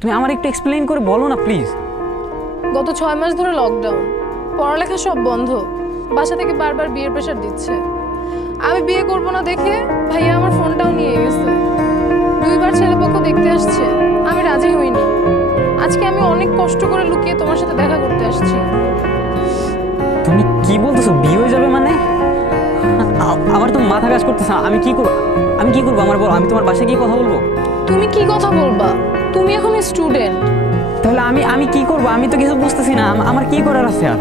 তুমি আমার একটু এক্সপ্লেইন করে বলো না প্লিজ। গত 6 মাস ধরে লকডাউন, পড়ালেখা সব বন্ধ, বাসা থেকে বারবার বিয়ের প্রেশার দিচ্ছে। আমি বিয়ে করব না দেখে ভাইয়া আমার ফোনটাও নিয়ে গেছে। 2বার ছেলেপক্ষ দেখতে আসছে, আমি রাজি হইনি। আজকে আমি অনেক কষ্ট করে লুকিয়ে তোমার সাথে দেখা করতে আসছি। তুমি কি বলতেছো? বিয়ে হয়ে যাবে মানে? আমার তো মাথা কাজ করতেছে না। আমি কি করবো আমার বল। আমি তোমার বাসায় গিয়ে কথা বলবো? তুমি কি কথা বলবা? তুমি এখন স্টুডেন্ট। তাহলে আমি কি করবো? আমি তো কিছু বুঝতেছি না। আমার কি করার আছে আর?